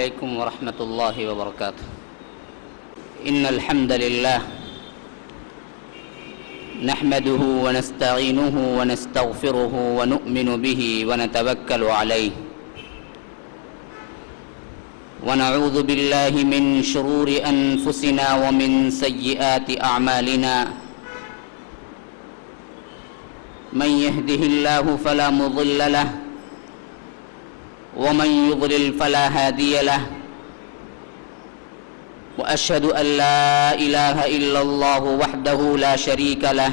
عليكم ورحمة الله وبركاته. إن الحمد لله نحمده ونستعينه ونستغفره ونؤمن به ونتوكل عليه ونعوذ بالله من شرور أنفسنا ومن سيئات أعمالنا. من يهده الله فلا مضل له ومن يضلل فلا هادي له وأشهد أن لا إله إلا الله وحده لا شريك له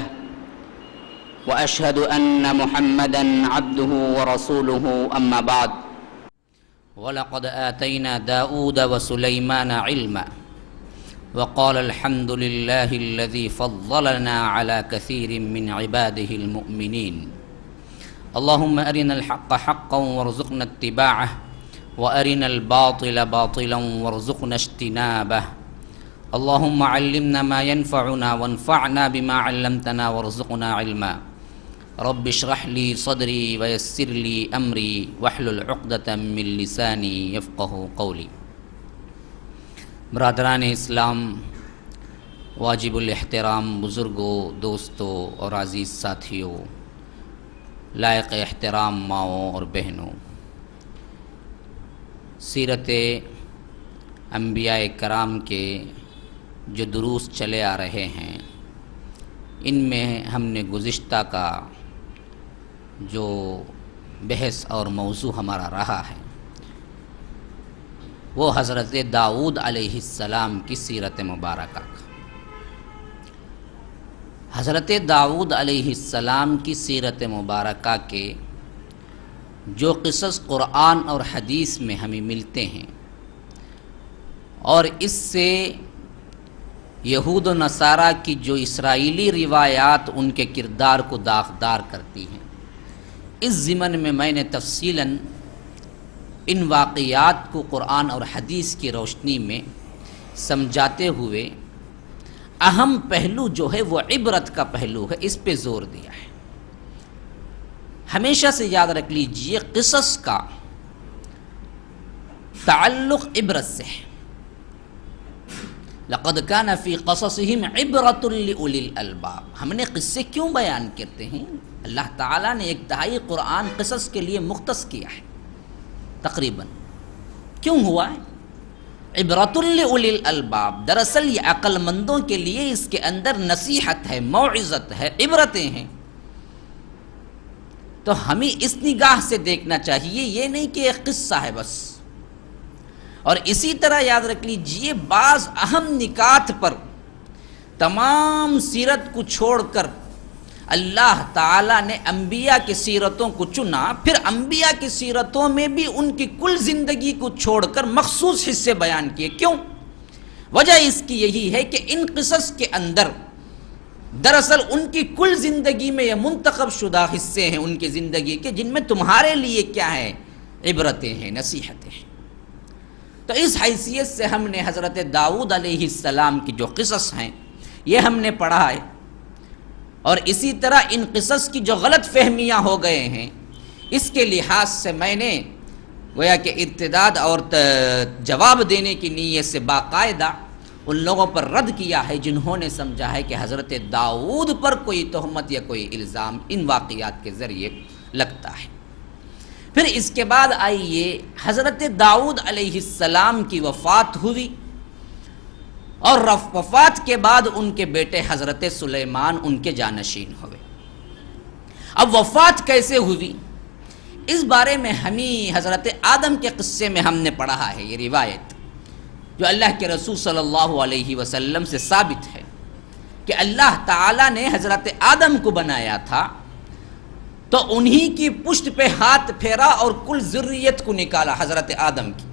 وأشهد أن محمدًا عبده ورسوله. أما بعد، ولقد آتينا داود وسليمان علما وقال الحمد لله الذي فضلنا على كثير من عباده المؤمنين. اللهم أرنا الحق حقا وارزقنا اتباعه وأرنا الباطل باطلا وارزقنا اجتنابه. اللهم علمنا ما ينفعنا وانفعنا بما علمتنا وارزقنا علما. رب اشرح لي صدري ويسر لي أمري واحلل عقدة من لساني يفقه قولي. برادران اسلام، واجب الاحترام بزرگوں، دوستوں اور عزیز ساتھیوں، لائق احترام ماؤں اور بہنوں، سیرت انبیاء کرام کے جو دروس چلے آ رہے ہیں، ان میں ہم نے گزشتہ کا جو بحث اور موضوع ہمارا رہا ہے وہ حضرت داؤد علیہ السلام کی سیرت مبارکہ کا. حضرت داؤد علیہ السلام کی سیرت مبارکہ کے جو قصص قرآن اور حدیث میں ہمیں ملتے ہیں، اور اس سے یہود و نصارہ کی جو اسرائیلی روایات ان کے کردار کو داغدار کرتی ہیں، اس ضمن میں میں نے تفصیلاً ان واقعات کو قرآن اور حدیث کی روشنی میں سمجھاتے ہوئے اہم پہلو جو ہے وہ عبرت کا پہلو ہے، اس پہ زور دیا ہے. ہمیشہ سے یاد رکھ لیجئے، قصص کا تعلق عبرت سے ہے. لقد كان في قصصهم عبرة لأولي الألباب. ہم نے قصے کیوں بیان کرتے ہیں؟ اللہ تعالیٰ نے ایک تہائی قرآن قصص کے لیے مختص کیا ہے. تقریباً کیوں ہوا ہے؟ عبرۃ لأولی الالباب. دراصل یہ عقل مندوں کے لیے اس کے اندر نصیحت ہے، موعظت ہے، عبرتیں ہیں. تو ہمیں اس نگاہ سے دیکھنا چاہیے، یہ نہیں کہ ایک قصہ ہے بس. اور اسی طرح یاد رکھ لیجئے، بعض اہم نکات پر تمام سیرت کو چھوڑ کر اللہ تعالیٰ نے انبیاء کی سیرتوں کو چنا. پھر انبیاء کی سیرتوں میں بھی ان کی کل زندگی کو چھوڑ کر مخصوص حصے بیان کیے. کیوں؟ وجہ اس کی یہی ہے کہ ان قصص کے اندر دراصل ان کی کل زندگی میں یہ منتخب شدہ حصے ہیں ان کی زندگی کے، جن میں تمہارے لیے کیا ہے؟ عبرتیں ہیں، نصیحتیں ہیں. تو اس حیثیت سے ہم نے حضرت داؤد علیہ السلام کی جو قصص ہیں یہ ہم نے پڑھا ہے. اور اسی طرح ان قصص کی جو غلط فہمیاں ہو گئے ہیں، اس کے لحاظ سے میں نے گویا کہ ارتداد اور جواب دینے کی نیت سے باقاعدہ ان لوگوں پر رد کیا ہے جنہوں نے سمجھا ہے کہ حضرت داؤد پر کوئی تہمت یا کوئی الزام ان واقعات کے ذریعے لگتا ہے. پھر اس کے بعد آئیے، حضرت داؤد علیہ السلام کی وفات ہوئی، اور وفات کے بعد ان کے بیٹے حضرت سلیمان ان کے جانشین ہوئے. اب وفات کیسے ہوئی، اس بارے میں ہمیں حضرت آدم کے قصے میں ہم نے پڑھا ہے. یہ روایت جو اللہ کے رسول صلی اللہ علیہ وسلم سے ثابت ہے کہ اللہ تعالیٰ نے حضرت آدم کو بنایا تھا تو انہی کی پشت پہ ہاتھ پھیرا اور کل ذریت کو نکالا حضرت آدم کی.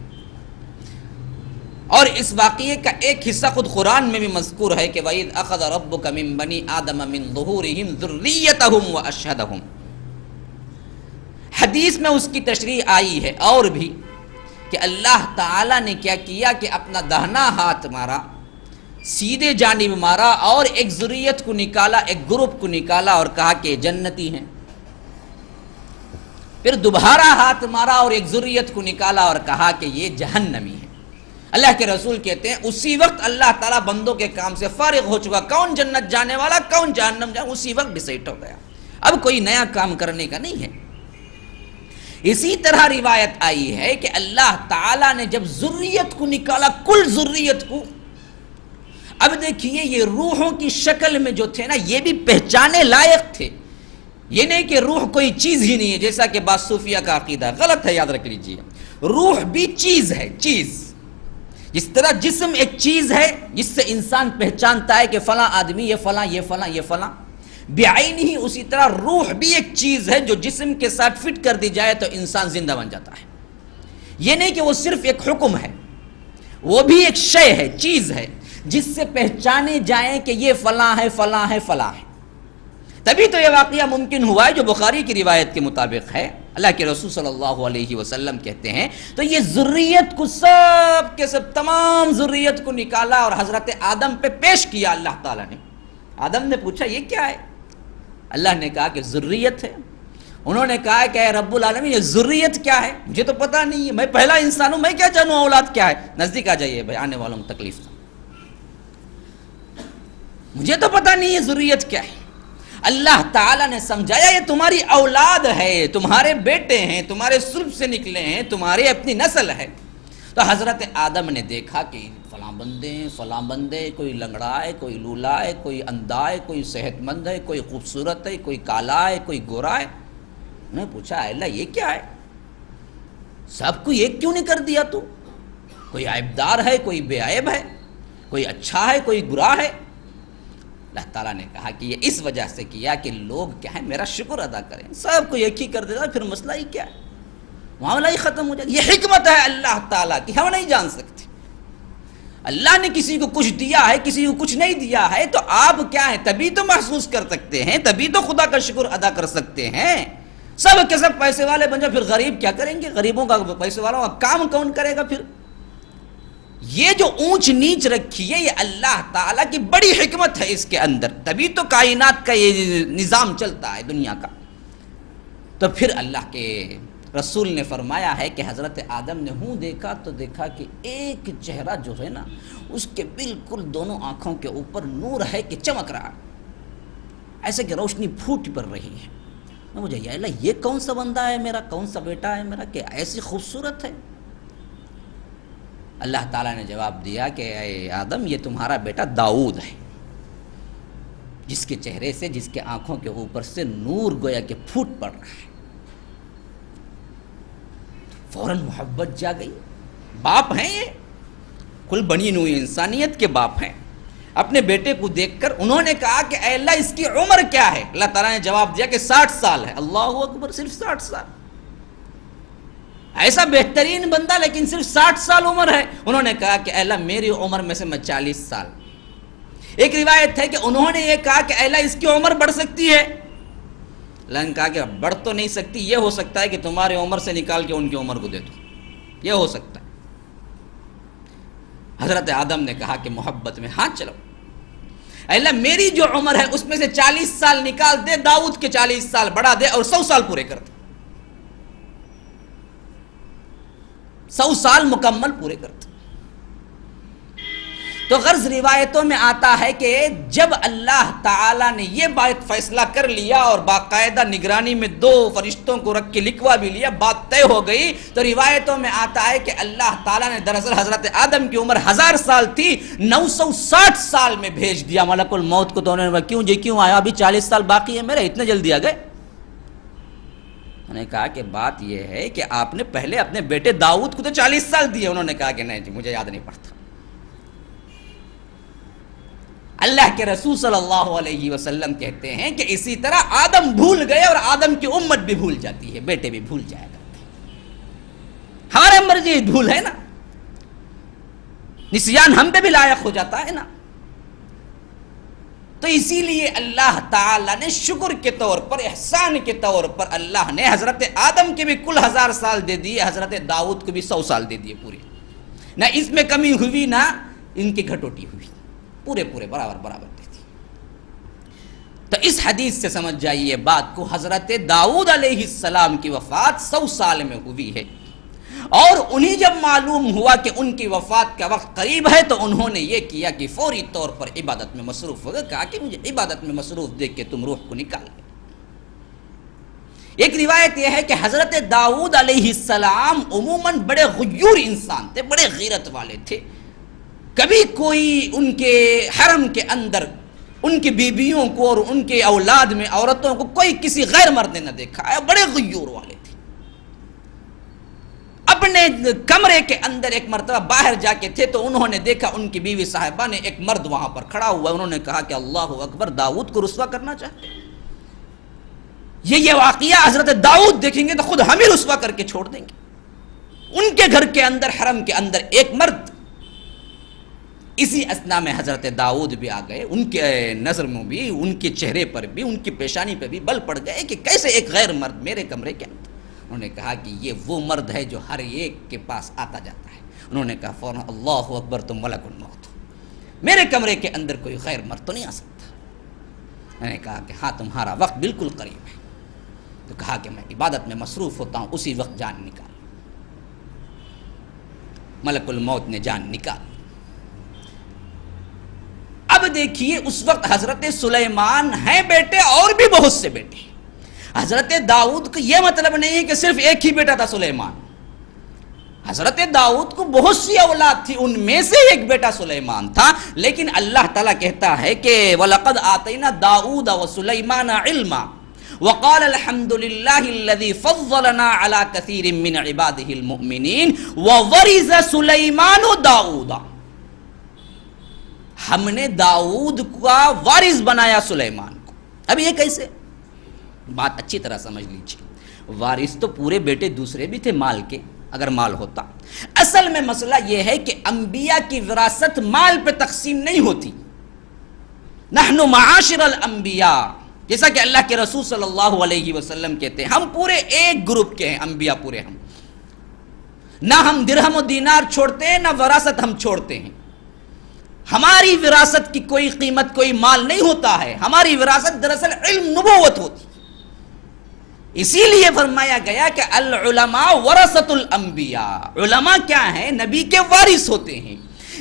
اور اس واقعے کا ایک حصہ خود قرآن میں بھی مذکور ہے کہ وَإِذْ أَخَذَ رَبُّكَ مِن بَنِي آدَمَ مِن ظُهُورِهِمْ ذُرِّيَّتَهُمْ وَأَشْهَدَهُمْ. حدیث میں اس کی تشریح آئی ہے اور بھی کہ اللہ تعالیٰ نے کیا کیا کہ اپنا دہنا ہاتھ مارا، سیدھے جانب مارا اور ایک ذریت کو نکالا، ایک گروپ کو نکالا اور کہا کہ جنتی ہیں. پھر دوبارہ ہاتھ مارا اور ایک ذریت کو نکالا اور کہا کہ یہ جہنمی ہے۔ اللہ کے رسول کہتے ہیں اسی وقت اللہ تعالیٰ بندوں کے کام سے فارغ ہو چکا، کون جنت جانے والا کون جہنم جانے، اسی وقت ڈیسائیڈ ہو گیا، اب کوئی نیا کام کرنے کا نہیں ہے۔ اسی طرح روایت آئی ہے کہ اللہ تعالیٰ نے جب ذریت کو نکالا، کل ذریت کو، اب دیکھیے یہ روحوں کی شکل میں جو تھے نا یہ بھی پہچانے لائق تھے، یہ نہیں کہ روح کوئی چیز ہی نہیں ہے جیسا کہ بعض صوفیہ کا عقیدہ غلط ہے، یاد رکھ لیجیے، روح بھی چیز ہے، چیز، جس طرح جسم ایک چیز ہے جس سے انسان پہچانتا ہے کہ فلاں آدمی یہ فلاں یہ فلاں یہ فلاں، بعین ہی اسی طرح روح بھی ایک چیز ہے جو جسم کے ساتھ فٹ کر دی جائے تو انسان زندہ بن جاتا ہے۔ یہ نہیں کہ وہ صرف ایک حکم ہے، وہ بھی ایک شے ہے، چیز ہے جس سے پہچانے جائیں کہ یہ فلاں ہے فلاں ہے فلاں ہے۔ تبھی تو یہ واقعہ ممکن ہوا ہے جو بخاری کی روایت کے مطابق ہے۔ اللہ کے رسول صلی اللہ علیہ وسلم کہتے ہیں تو یہ ذریت کو سب کے سب تمام ذریت کو نکالا اور حضرت آدم پہ پیش کیا اللہ تعالیٰ نے۔ آدم نے پوچھا یہ کیا ہے؟ اللہ نے کہا کہ ذریت ہے۔ انہوں نے کہا کہ اے رب العالمین یہ ذریت کیا ہے؟ مجھے تو پتہ نہیں ہے، میں پہلا انسان ہوں، میں کیا جانوں اولاد کیا ہے؟ نزدیک آ جائیے بھائی، آنے والوں کو تکلیف تھا، مجھے تو پتہ نہیں ہے ذریت کیا ہے۔ اللہ تعالیٰ نے سمجھایا یہ تمہاری اولاد ہے، تمہارے بیٹے ہیں، تمہارے سلب سے نکلے ہیں، تمہاری اپنی نسل ہے۔ تو حضرت آدم نے دیکھا کہ فلاں بندے ہیں، فلاں بندے، کوئی لنگڑا ہے، کوئی لولا ہے، کوئی اندھا ہے، کوئی صحت مند ہے، کوئی خوبصورت ہے، کوئی کالا ہے، کوئی گورا ہے۔ انہوں نے پوچھا اے اللہ یہ کیا ہے؟ سب کو ایک کیوں نہیں کر دیا تو؟ کوئی عیبدار ہے، کوئی بے عیب ہے، کوئی اچھا ہے، کوئی برا ہے۔ اللہ تعالیٰ نے کہا کہ یہ اس وجہ سے کیا کہ لوگ کیا ہے میرا شکر ادا کریں، سب کو ایک ہی کر دیتا پھر مسئلہ ہی کیا ہے، معاملہ ہی ختم ہو جائے۔ یہ حکمت ہے اللہ تعالیٰ کی، ہم نہیں جان سکتے۔ اللہ نے کسی کو کچھ دیا ہے، کسی کو کچھ نہیں دیا ہے، تو آپ کیا ہیں تبھی تو محسوس کر سکتے ہیں، تبھی تو خدا کا شکر ادا کر سکتے ہیں۔ سب کے سب پیسے والے بن جائے پھر غریب کیا کریں گے؟ غریبوں کا پیسے والوں کا کام کون کرے گا پھر؟ یہ جو اونچ نیچ رکھی ہے یہ اللہ تعالیٰ کی بڑی حکمت ہے اس کے اندر، تبھی تو کائنات کا یہ نظام چلتا ہے دنیا کا۔ تو پھر اللہ کے رسول نے فرمایا ہے کہ حضرت آدم نے دیکھا تو دیکھا کہ ایک چہرہ جو ہے نا اس کے بالکل دونوں آنکھوں کے اوپر نور ہے کہ چمک رہا، ایسے کہ روشنی پھوٹ پڑ رہی ہے۔ مجھے یا اللہ یہ کون سا بندہ ہے میرا، کون سا بیٹا ہے میرا کہ ایسی خوبصورت ہے؟ اللہ تعالیٰ نے جواب دیا کہ اے آدم یہ تمہارا بیٹا داؤد ہے، جس کے چہرے سے، جس کے آنکھوں کے اوپر سے نور گویا کہ پھوٹ پڑ رہا ہے۔ فوراً محبت جا گئی، باپ ہیں یہ، کل بنی نوع انسانیت کے باپ ہیں۔ اپنے بیٹے کو دیکھ کر انہوں نے کہا کہ اے اللہ اس کی عمر کیا ہے؟ اللہ تعالیٰ نے جواب دیا کہ 60 سال ہے۔ اللہ اکبر، صرف 60 سال؟ ایسا بہترین بندہ لیکن صرف 60 سال عمر ہے۔ انہوں نے کہا کہ اے اللہ میری عمر میں سے میں 40 سال۔ ایک روایت ہے کہ انہوں نے یہ کہا کہ اے اللہ اس کی عمر بڑھ سکتی ہے؟ اللہ نے کہا کہ بڑھ تو نہیں سکتی، یہ ہو سکتا ہے کہ تمہاری عمر سے نکال کے ان کی عمر کو دے دو، یہ ہو سکتا ہے۔ حضرت آدم نے کہا کہ محبت میں ہاں چلو، اے اللہ میری جو عمر ہے اس میں سے 40 سال نکال دے، داؤد کے 40 سال بڑھا دے اور 100 سال پورے کر دے، 100 سال مکمل پورے کر دے۔ تو غرض روایتوں میں آتا ہے کہ جب اللہ تعالیٰ نے یہ بات فیصلہ کر لیا اور باقاعدہ نگرانی میں 2 فرشتوں کو رکھ کے لکھوا بھی لیا، بات طے ہو گئی، تو روایتوں میں آتا ہے کہ اللہ تعالیٰ نے دراصل حضرت آدم کی عمر 1000 سال تھی، 960 سال میں بھیج دیا ملک الموت کو۔ تو انہوں نے کہا کیوں آیا، ابھی 40 سال باقی ہے میرے، اتنے جلدی آ گئے؟ انہوں نے کہا کہ بات یہ ہے کہ آپ نے پہلے اپنے بیٹے داؤد کو تو 40 سال دیے۔ انہوں نے کہا کہ نہیں جی مجھے یاد نہیں پڑتا۔ اللہ کے رسول صلی اللہ علیہ وسلم کہتے ہیں کہ اسی طرح آدم بھول گئے اور آدم کی امت بھی بھول جاتی ہے، بیٹے بھی بھول جایا کرتے ہیں۔ ہمارے مرضی بھول ہے نا، نسیان ہم پہ بھی لائق ہو جاتا ہے نا۔ تو اسی لیے اللہ تعالیٰ نے شکر کے طور پر، احسان کے طور پر اللہ نے حضرت آدم کے بھی کل 1000 سال دے دیے، حضرت داؤد کو بھی 100 سال دے دیے پورے، نہ اس میں کمی ہوئی نہ ان کی گھٹوٹی ہوئی، پورے برابر دے دی۔ تو اس حدیث سے سمجھ جائیے بات کو، حضرت داؤد علیہ السلام کی وفات 100 سال میں ہوئی ہے، اور انہیں جب معلوم ہوا کہ ان کی وفات کا وقت قریب ہے تو انہوں نے یہ کیا کہ فوری طور پر عبادت میں مصروف ہو گئے، کہا کہ مجھے عبادت میں مصروف دیکھ کے تم روح کو نکال لو۔ ایک روایت یہ ہے کہ حضرت داؤد علیہ السلام عموماً بڑے غیور انسان تھے، بڑے غیرت والے تھے، کبھی کوئی ان کے حرم کے اندر ان کی بیویوں کو اور ان کے اولاد میں عورتوں کو کوئی کسی غیر مرد نے نہ دیکھا ہے، بڑے غیور والے تھے۔ اپنے کمرے کے اندر ایک مرتبہ باہر جا کے تھے تو انہوں نے دیکھا ان کی بیوی صاحبہ نے ایک مرد وہاں پر کھڑا ہوا، انہوں نے کہا کہ اللہ اکبر، داؤد کو رسوا کرنا چاہتے ہیں؟ یہ واقعہ حضرت داؤد دیکھیں گے تو خود ہمیں رسوا کر کے چھوڑ دیں گے۔ ان کے گھر کے اندر، حرم کے اندر ایک مرد، اسی اثنا میں حضرت داؤد بھی آ گئے، ان کے نظر میں بھی، ان کے چہرے پر بھی، ان کی پیشانی پہ بھی بل پڑ گئے کہ کیسے ایک غیر مرد میرے کمرے کے اندر۔ انہوں نے کہا کہ یہ وہ مرد ہے جو ہر ایک کے پاس آتا جاتا ہے۔ انہوں نے کہا فوراً اللہ اکبر، تم ملک الموت ہو، میرے کمرے کے اندر کوئی غیر مرد تو نہیں آ سکتا۔ میں نے کہا کہ ہاں تمہارا وقت بالکل قریب ہے۔ تو کہا کہ میں عبادت میں مصروف ہوتا ہوں، اسی وقت جان نکال۔ ملک الموت نے جان نکال۔ اب دیکھیے اس وقت حضرت سلیمان ہیں بیٹے اور بھی بہت سے بیٹے۔ حضرت داؤد کو یہ مطلب نہیں ہے کہ صرف ایک ہی بیٹا تھا سلیمان، حضرت داؤد کو بہت سی اولاد تھی، ان میں سے ایک بیٹا سلیمان تھا، لیکن اللہ تعالیٰ کہتا ہے کہ وَلَقَدْ آتَيْنَا دَاؤُودَ وَسُلَيْمَانَ عِلْمًا وقال الحمد للہ الذی فضلنا علی کثیر من عبادہ المؤمنین وورث سلیمان داؤد۔ ہم نے داؤد کا وارث بنایا سلیمان کو۔ اب یہ کیسے؟ بات اچھی طرح سمجھ لیجیے، وارث تو پورے بیٹے دوسرے بھی تھے مال کے، اگر مال ہوتا۔ اصل میں مسئلہ یہ ہے کہ انبیاء کی وراثت مال پہ تقسیم نہیں ہوتی۔ نحن معاشر الانبیاء، جیسا کہ اللہ کے رسول صلی اللہ علیہ وسلم کہتے ہیں، ہم پورے ایک گروپ کے ہیں، انبیاء پورے ہم، نہ ہم درہم و دینار چھوڑتے ہیں، نہ وراثت ہم چھوڑتے ہیں۔ ہماری وراثت کی کوئی قیمت، کوئی مال نہیں ہوتا ہے، ہماری وراثت دراصل علم نبوت ہوتی۔ اسی لیے فرمایا گیا کہ العلماء ورثۃ الانبیاء، علماء کیا ہیں؟ نبی کے وارث ہوتے ہیں۔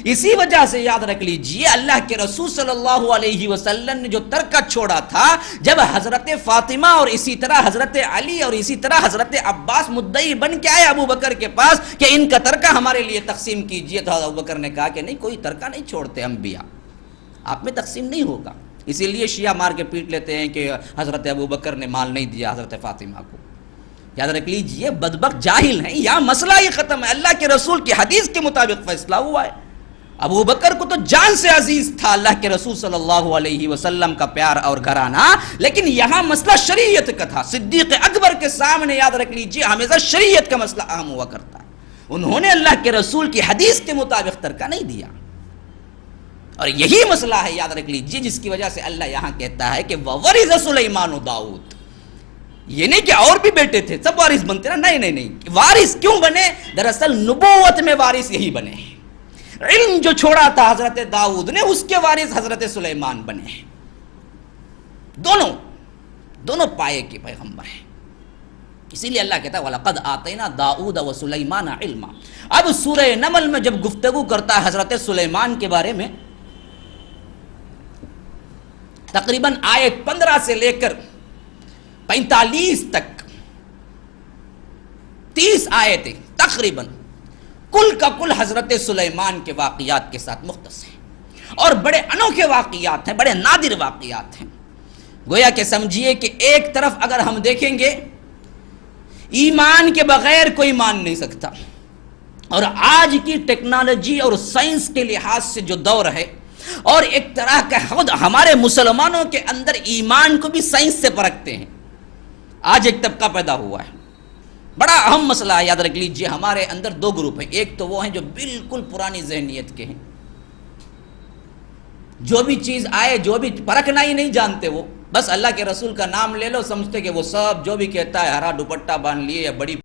اسی وجہ سے یاد رکھ لیجئے اللہ کے رسول صلی اللہ علیہ وسلم نے جو ترکہ چھوڑا تھا، جب حضرت فاطمہ اور اسی طرح حضرت علی اور اسی طرح حضرت عباس مدعی بن کے آئے ابو بکر کے پاس کہ ان کا ترکہ ہمارے لیے تقسیم کیجئے، تو ابو بکر نے کہا کہ نہیں، کوئی ترکہ نہیں چھوڑتے انبیاء، آپ میں تقسیم نہیں ہوگا۔ اسی لیے شیعہ مار کے پیٹ لیتے ہیں کہ حضرت ابو بکر نے مال نہیں دیا حضرت فاطمہ کو۔ یاد رکھ لیجئے بدبخت جاہل ہیں، یہاں مسئلہ ہی ختم ہے، اللہ کے رسول کی حدیث کے مطابق فیصلہ ہوا ہے۔ ابو بکر کو تو جان سے عزیز تھا اللہ کے رسول صلی اللہ علیہ وسلم کا پیار اور گھرانہ، لیکن یہاں مسئلہ شریعت کا تھا۔ صدیق اکبر کے سامنے یاد رکھ لیجئے ہمیشہ شریعت کا مسئلہ اہم ہوا کرتا ہے، انہوں نے اللہ کے رسول کی حدیث کے مطابق ترکہ نہیں دیا، اور یہی مسئلہ ہے یاد رکھ لیجئے جس کی وجہ سے اللہ یہاں کہتا ہے کہ وَوَرِثَ سُلَيْمَانُ داؤد۔ یہ نہیں کہ اور بھی بیٹے تھے سب وارث بنتے نا، نہیں، وارث کیوں بنے؟ دراصل نبوت میں وارث یہی بنے ہیں، علم جو چھوڑا تھا حضرت داؤد نے اس کے وارث حضرت سلیمان بنے ہیں۔ دونوں پائے کے پیغمبر ہیں، اسی لیے اللہ کہتا ہے وَلَقَدْ آتَيْنَا دَاؤُودَ وَسُلَيْمَانَ عِلْمًا۔ اب سورہ نمل میں جب گفتگو کرتا ہے حضرت سلیمان کے بارے میں، تقریباً آیت 15 سے لے کر 45 تک 30 آیتیں تقریباً کل کا کل حضرت سلیمان کے واقعات کے ساتھ مختص ہیں، اور بڑے انوکھے واقعات ہیں، بڑے نادر واقعات ہیں۔ گویا کہ سمجھیے کہ ایک طرف اگر ہم دیکھیں گے ایمان کے بغیر کوئی مان نہیں سکتا، اور آج کی ٹیکنالوجی اور سائنس کے لحاظ سے جو دور ہے، اور ایک طرح کا خود ہمارے مسلمانوں کے اندر ایمان کو بھی سائنس سے پرکھتے ہیں، آج ایک طبقہ پیدا ہوا ہے، بڑا اہم مسئلہ ہے۔ یاد رکھ لیجئے ہمارے اندر دو گروپ ہیں، ایک تو وہ ہیں جو بالکل پرانی ذہنیت کے ہیں، جو بھی چیز آئے، جو بھی پرکھنا ہی نہیں جانتے، وہ بس اللہ کے رسول کا نام لے لو، سمجھتے کہ وہ سب جو بھی کہتا ہے ہرا دوپٹہ باندھ لیے یا بڑی